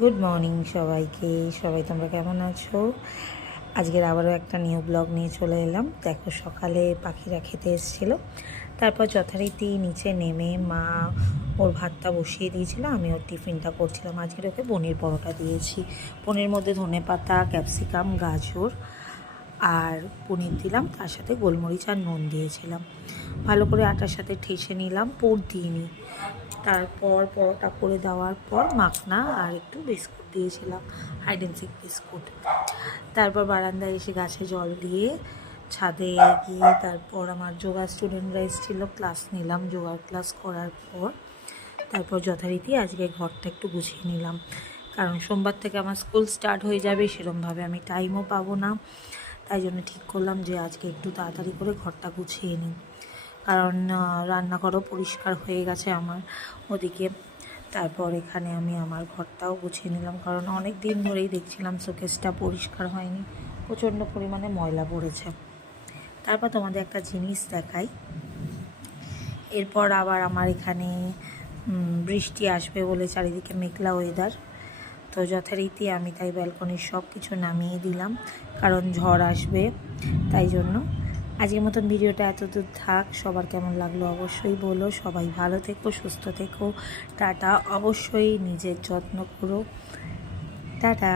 Good morning সবাইকে। সবাই তোমরা কেমন আছো? আজকের আবারও একটা নিউ ব্লগ নিয়ে চলে এলাম। দেখো, সকালে পাখিরা খেতে এসেছিলো, তারপর যথারীতি নিচে নেমে মা ওর ভাতটা বসিয়ে দিয়েছিল, আমি ওর টিফিনটা করছিলাম। আজকের ওকে পনির পরোটা দিয়েছি। পনির মধ্যে ধনেপাতা, ক্যাপসিকাম, গাজর আর পনির দিলাম, তার সাথে গোলমরিচ আর নুন দিয়েছিলাম। ভালো করে আটার সাথে ঠেসে নিলাম, পুর দিইনি। তারপর পরোটা করে দেওয়ার পর মাখনা আর একটু বিস্কুট দিয়েছিলাম, হাইড অ্যান্ড সিক বিস্কুট। তারপর বারান্দায় এসে গাছে জল দিয়ে ছাদে গিয়ে তারপর আমার যোগা স্টুডেন্টরা এসেছিলো, ক্লাস নিলাম। যোগার ক্লাস করার পর তারপর যথারীতি আজকে ঘরটা একটু গুছিয়ে নিলাম, কারণ সোমবার থেকে আমার স্কুল স্টার্ট হয়ে যাবে, সেরকমভাবে আমি টাইমও পাবো না। তাই জন্য ঠিক করলাম যে আজকে একটু তাড়াতাড়ি করে ঘরটা গুছিয়ে নিই, কারণ রান্নাঘরও পরিষ্কার হয়ে গেছে আমার ওদিকে। তারপর এখানে আমি আমার ঘরটাও গুছিয়ে নিলাম, কারণ অনেক দিন ধরেই দেখছিলাম শোকেসটা পরিষ্কার হয়নি, প্রচণ্ড পরিমাণে ময়লা পড়েছে। তারপর তোমাদের একটা জিনিস দেখাই। এরপর আবার আমার এখানে বৃষ্টি আসবে বলে চারিদিকে মেঘলা ওয়েদার, তো যথারীতি আমি তাই ব্যালকনির সব কিছু নামিয়ে দিলাম, কারণ ঝড় আসবে। তাই জন্য আজকের মতন ভিডিওটা এতদূর থাক। সবার কেমন লাগলো অবশ্যই বলো। সবাই ভালো থেকো, সুস্থ থেকো। টাটা। অবশ্যই নিজের যত্ন করো। টাটা।